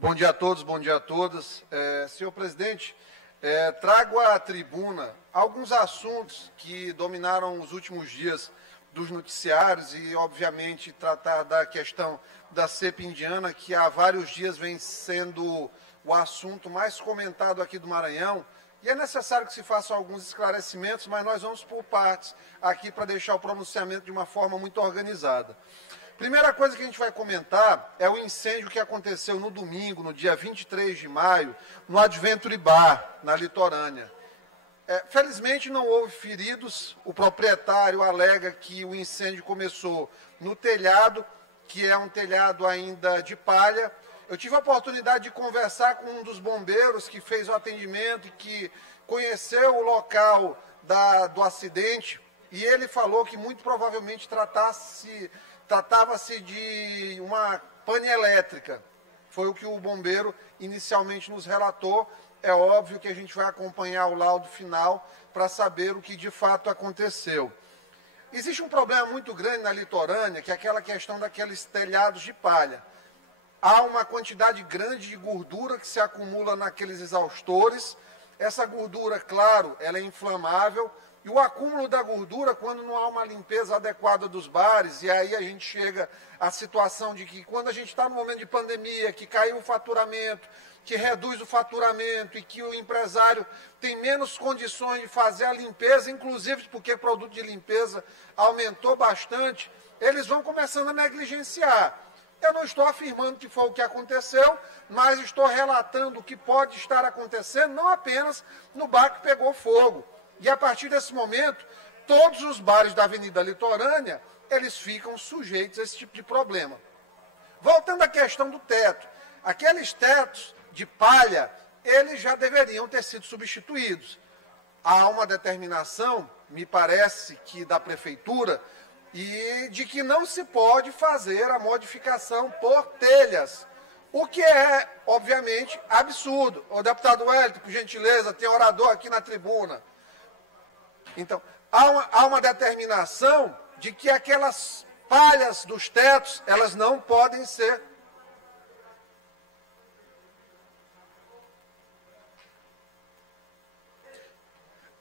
Bom dia a todos, bom dia a todas. Senhor presidente, trago à tribuna alguns assuntos que dominaram os últimos dias dos noticiários e, obviamente, tratar da questão da cepa indiana, que há vários dias vem sendo o assunto mais comentado aqui do Maranhão. E é necessário que se façam alguns esclarecimentos, mas nós vamos por partes aqui para deixar o pronunciamento de uma forma muito organizada. Primeira coisa que a gente vai comentar é o incêndio que aconteceu no domingo, no dia 23 de maio, no Adventure Bar, na litorânea. Felizmente não houve feridos, o proprietário alega que o incêndio começou no telhado, que é um telhado ainda de palha. Eu tive a oportunidade de conversar com um dos bombeiros que fez o atendimento e que conheceu o local do acidente, e ele falou que muito provavelmente tratava-se de uma pane elétrica. Foi o que o bombeiro inicialmente nos relatou. É óbvio que a gente vai acompanhar o laudo final para saber o que de fato aconteceu. Existe um problema muito grande na litorânea, que é aquela questão daqueles telhados de palha. Há uma quantidade grande de gordura que se acumula naqueles exaustores. Essa gordura, claro, ela é inflamável. E o acúmulo da gordura, quando não há uma limpeza adequada dos bares, e aí a gente chega à situação de que quando a gente está no momento de pandemia, que caiu o faturamento, que reduz o faturamento e que o empresário tem menos condições de fazer a limpeza, inclusive porque o produto de limpeza aumentou bastante, eles vão começando a negligenciar. Eu não estou afirmando que foi o que aconteceu, mas estou relatando o que pode estar acontecendo, não apenas no bar que pegou fogo. E a partir desse momento, todos os bares da Avenida Litorânea, eles ficam sujeitos a esse tipo de problema. Voltando à questão do teto, aqueles tetos de palha, eles já deveriam ter sido substituídos. Há uma determinação, me parece que da prefeitura, e de que não se pode fazer a modificação por telhas, o que é, obviamente, absurdo. O deputado Wellington, por gentileza, tem orador aqui na tribuna. Então, há uma determinação de que aquelas palhas dos tetos, elas não podem ser...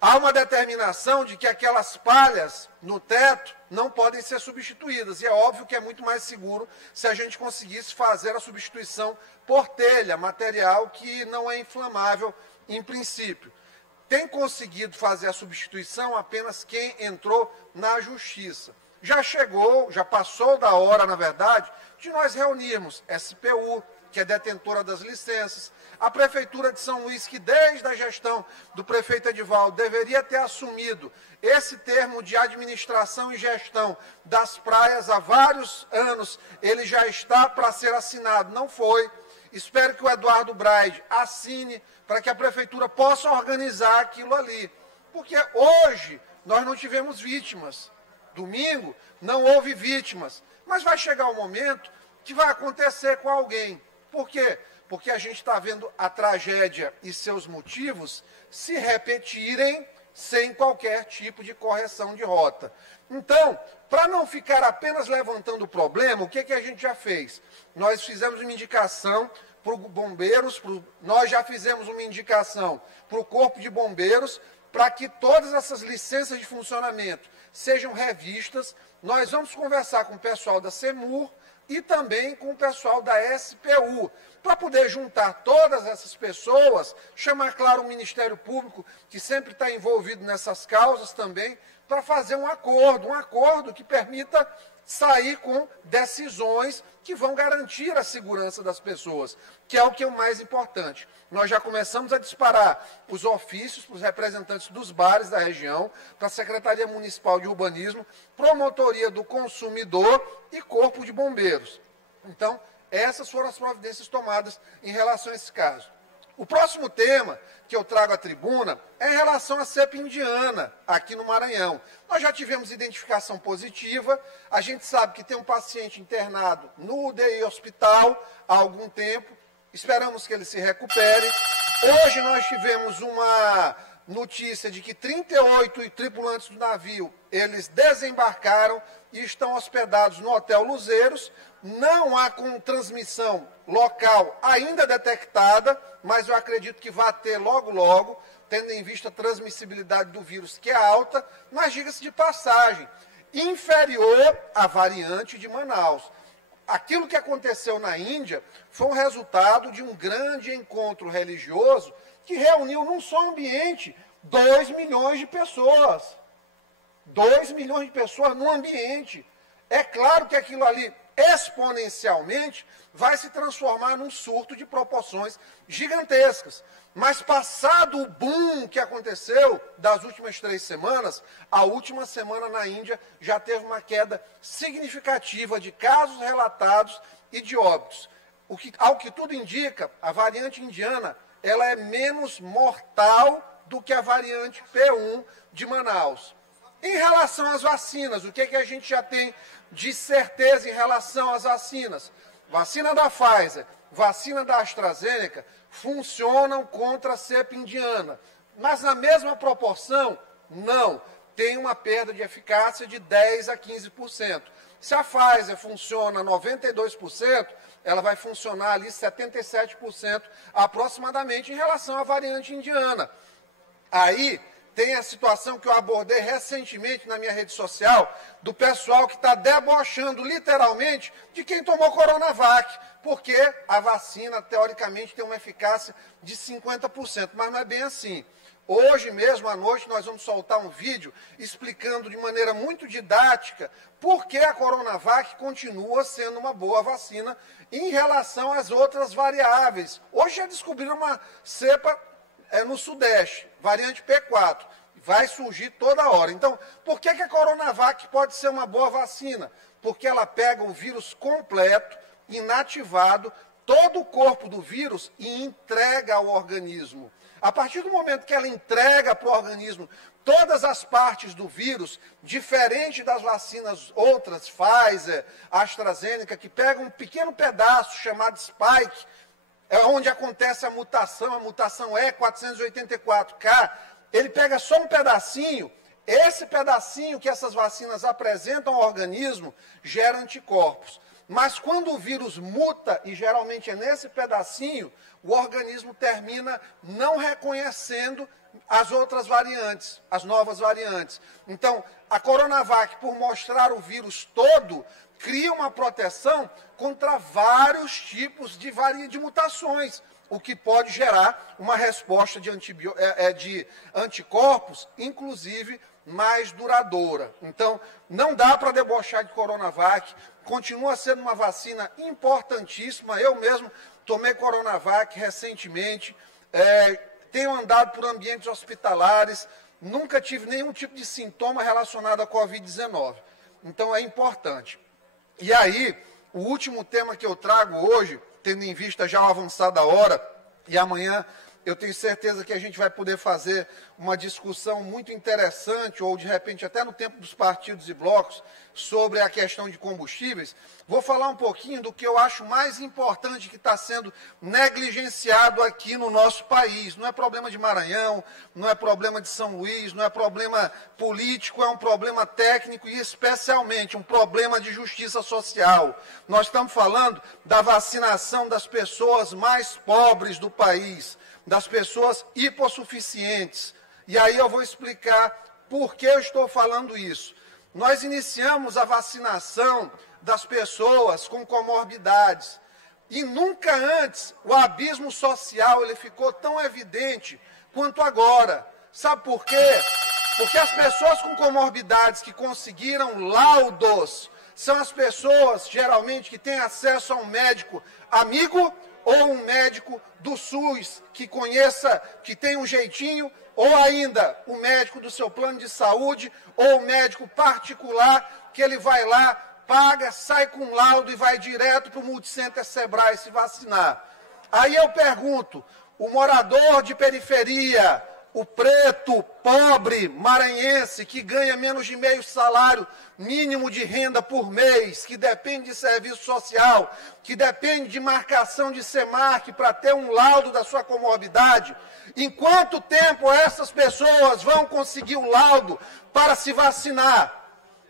Há uma determinação de que aquelas palhas no teto não podem ser substituídas. E é óbvio que é muito mais seguro se a gente conseguisse fazer a substituição por telha, material que não é inflamável em princípio. Tem conseguido fazer a substituição apenas quem entrou na justiça. Já chegou, já passou da hora, na verdade, de nós reunirmos SPU, que é detentora das licenças, a Prefeitura de São Luís, que desde a gestão do prefeito Edivaldo deveria ter assumido esse termo de administração e gestão das praias há vários anos, ele já está para ser assinado, não foi. Espero que o Eduardo Braide assine para que a Prefeitura possa organizar aquilo ali. Porque hoje nós não tivemos vítimas. Domingo não houve vítimas. Mas vai chegar um momento que vai acontecer com alguém. Por quê? Porque a gente está vendo a tragédia e seus motivos se repetirem sem qualquer tipo de correção de rota. Então, para não ficar apenas levantando o problema, o que a gente já fez? Nós fizemos uma indicação para os bombeiros, nós já fizemos uma indicação para o Corpo de Bombeiros, para que todas essas licenças de funcionamento sejam revistas. Nós vamos conversar com o pessoal da CEMUR e também com o pessoal da SPU, para poder juntar todas essas pessoas, chamar, claro, o Ministério Público, que sempre está envolvido nessas causas também, para fazer um acordo que permita sair com decisões que vão garantir a segurança das pessoas, que é o que é o mais importante. Nós já começamos a disparar os ofícios para os representantes dos bares da região, para a Secretaria Municipal de Urbanismo, Promotoria do Consumidor e Corpo de Bombeiros. Então, essas foram as providências tomadas em relação a esse caso. O próximo tema que eu trago à tribuna é em relação à cepa indiana aqui no Maranhão. Nós já tivemos identificação positiva, a gente sabe que tem um paciente internado no UDI Hospital há algum tempo, esperamos que ele se recupere. Hoje nós tivemos notícia de que 38 tripulantes do navio, eles desembarcaram e estão hospedados no Hotel Luzeiros. Não há com transmissão local ainda detectada, mas eu acredito que vai ter logo, logo, tendo em vista a transmissibilidade do vírus, que é alta, mas diga-se de passagem, inferior à variante de Manaus. Aquilo que aconteceu na Índia foi um resultado de um grande encontro religioso que reuniu num só ambiente 2 milhões de pessoas. 2 milhões de pessoas num ambiente. É claro que aquilo ali, exponencialmente, vai se transformar num surto de proporções gigantescas. Mas passado o boom que aconteceu das últimas 3 semanas, a última semana na Índia já teve uma queda significativa de casos relatados e de óbitos. Ao que tudo indica, a variante indiana ela é menos mortal do que a variante P1 de Manaus. Em relação às vacinas, o que a gente já tem de certeza em relação às vacinas? Vacina da Pfizer, vacina da AstraZeneca funcionam contra a cepa indiana, mas na mesma proporção, não. Tem uma perda de eficácia de 10% a 15%. Se a Pfizer funciona 92%, ela vai funcionar ali 77% aproximadamente em relação à variante indiana. Aí tem a situação que eu abordei recentemente na minha rede social, do pessoal que está debochando literalmente de quem tomou Coronavac, porque a vacina, teoricamente, tem uma eficácia de 50%, mas não é bem assim. Hoje mesmo, à noite, nós vamos soltar um vídeo explicando de maneira muito didática por que a Coronavac continua sendo uma boa vacina em relação às outras variáveis. Hoje já descobriram uma cepa no Sudeste, variante P4, vai surgir toda hora. Então, por que a Coronavac pode ser uma boa vacina? Porque ela pega o vírus completo, inativado, todo o corpo do vírus e entrega ao organismo. A partir do momento que ela entrega para o organismo todas as partes do vírus, diferente das vacinas outras, Pfizer, AstraZeneca, que pegam um pequeno pedaço chamado spike, é onde acontece a mutação E484K, ele pega só um pedacinho, esse pedacinho que essas vacinas apresentam ao organismo gera anticorpos. Mas quando o vírus muta, e geralmente é nesse pedacinho, o organismo termina não reconhecendo as outras variantes, as novas variantes. Então, a Coronavac, por mostrar o vírus todo, cria uma proteção contra vários tipos de mutações, o que pode gerar uma resposta de anticorpos, inclusive mais duradoura. Então, não dá para debochar de Coronavac, continua sendo uma vacina importantíssima. Eu mesmo tomei Coronavac recentemente, tenho andado por ambientes hospitalares, nunca tive nenhum tipo de sintoma relacionado à Covid-19. Então, é importante. E aí, o último tema que eu trago hoje, tendo em vista já a avançada hora, e amanhã eu tenho certeza que a gente vai poder fazer uma discussão muito interessante, ou de repente até no tempo dos partidos e blocos, sobre a questão de combustíveis. Vou falar um pouquinho do que eu acho mais importante que está sendo negligenciado aqui no nosso país. Não é problema de Maranhão, não é problema de São Luís, não é problema político, é um problema técnico e especialmente um problema de justiça social. Nós estamos falando da vacinação das pessoas mais pobres do país, das pessoas hipossuficientes. E aí eu vou explicar por que eu estou falando isso. Nós iniciamos a vacinação das pessoas com comorbidades. E nunca antes o abismo social ele ficou tão evidente quanto agora. Sabe por quê? Porque as pessoas com comorbidades que conseguiram laudos são as pessoas, geralmente, que têm acesso a um médico amigo ou um médico do SUS que conheça, que tem um jeitinho, ou ainda o médico do seu plano de saúde, ou o médico particular, que ele vai lá, paga, sai com um laudo e vai direto para o Multicenter Sebrae se vacinar. Aí eu pergunto, o morador de periferia, o preto, pobre, maranhense, que ganha menos de meio salário mínimo de renda por mês, que depende de serviço social, que depende de marcação de Semarc para ter um laudo da sua comorbidade, em quanto tempo essas pessoas vão conseguir o laudo para se vacinar?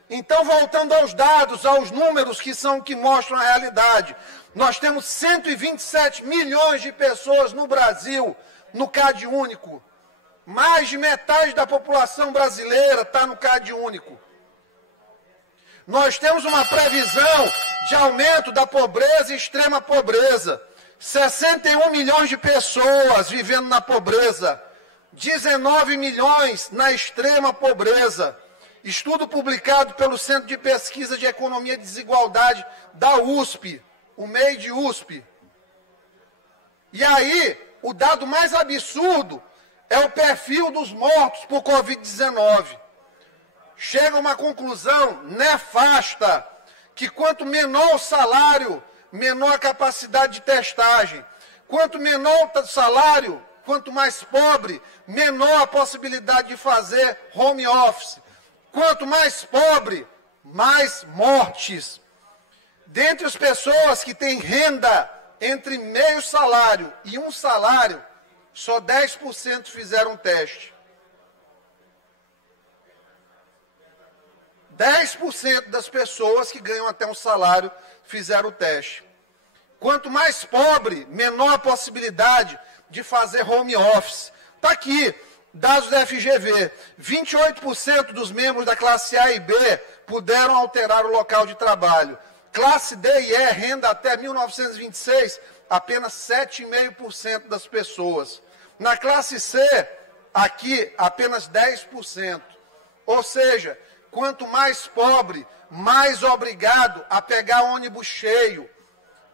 Então, voltando aos dados, aos números que mostram a realidade, nós temos 127 milhões de pessoas no Brasil no CAD único. Mais de metade da população brasileira está no CAD único. Nós temos uma previsão de aumento da pobreza e extrema pobreza. 61 milhões de pessoas vivendo na pobreza. 19 milhões na extrema pobreza. Estudo publicado pelo Centro de Pesquisa de Economia e Desigualdade da USP, o MEI de USP. E aí, o dado mais absurdo é o perfil dos mortos por Covid-19. Chega a uma conclusão nefasta, que quanto menor o salário, menor a capacidade de testagem. Quanto menor o salário, quanto mais pobre, menor a possibilidade de fazer home office. Quanto mais pobre, mais mortes. Dentre as pessoas que têm renda entre meio salário e um salário, só 10% fizeram teste. 10% das pessoas que ganham até um salário fizeram o teste. Quanto mais pobre, menor a possibilidade de fazer home office. Está aqui, dados da FGV. 28% dos membros da classe A e B puderam alterar o local de trabalho. Classe D e E, renda até 1926, apenas 7,5% das pessoas. Na classe C, aqui, apenas 10%. Ou seja, quanto mais pobre, mais obrigado a pegar ônibus cheio.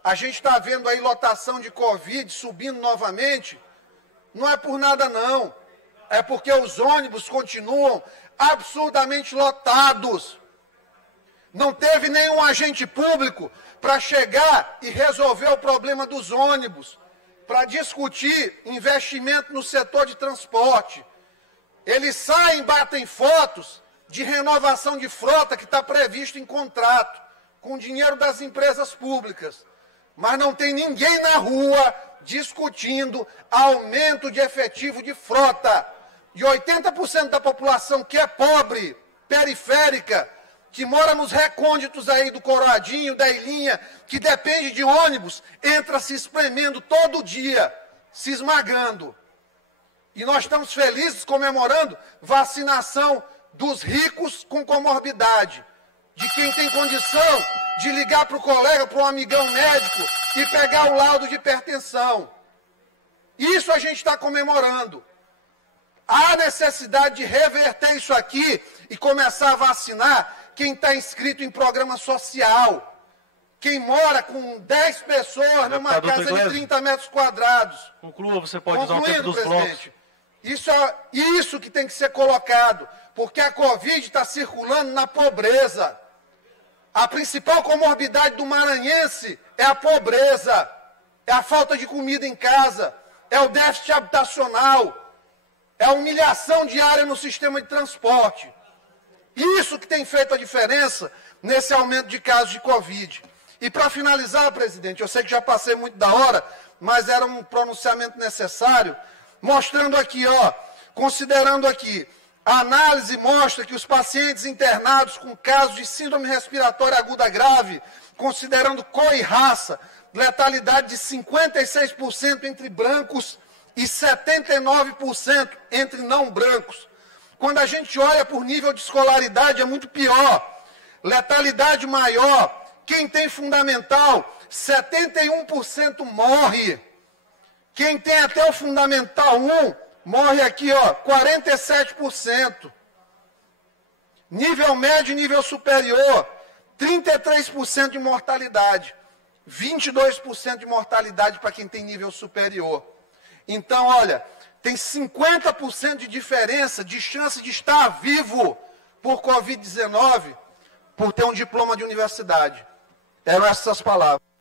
A gente está vendo aí lotação de Covid subindo novamente. Não é por nada, não. É porque os ônibus continuam absurdamente lotados. Não teve nenhum agente público para chegar e resolver o problema dos ônibus, para discutir investimento no setor de transporte. Eles saem, batem fotos de renovação de frota que está previsto em contrato, com dinheiro das empresas públicas. Mas não tem ninguém na rua discutindo aumento de efetivo de frota. E 80% da população que é pobre, periférica, que mora nos recônditos aí do Coroadinho, da Ilhinha, que depende de ônibus, entra se espremendo todo dia, se esmagando. E nós estamos felizes comemorando vacinação dos ricos com comorbidade, de quem tem condição de ligar para o colega, para um amigão médico e pegar o laudo de hipertensão. Isso a gente está comemorando. Há necessidade de reverter isso aqui e começar a vacinar quem está inscrito em programa social. Quem mora com 10 pessoas numa casa de 30 metros quadrados. Conclua, você pode usar o tempo dos blocos. Isso que tem que ser colocado, porque a Covid está circulando na pobreza. A principal comorbidade do maranhense é a pobreza, é a falta de comida em casa, é o déficit habitacional, é a humilhação diária no sistema de transporte. Isso que tem feito a diferença nesse aumento de casos de Covid. E para finalizar, presidente, eu sei que já passei muito da hora, mas era um pronunciamento necessário, mostrando aqui, ó, considerando aqui, a análise mostra que os pacientes internados com casos de síndrome respiratória aguda grave, considerando cor e raça, letalidade de 56% entre brancos e 79% entre não brancos. Quando a gente olha por nível de escolaridade, é muito pior. Letalidade maior, quem tem fundamental, 71% morre. Quem tem até o fundamental 1, morre aqui, ó, 47%. Nível médio e nível superior, 33% de mortalidade. 22% de mortalidade para quem tem nível superior. Então, olha, tem 50% de diferença de chance de estar vivo por Covid-19 por ter um diploma de universidade. Eram essas palavras.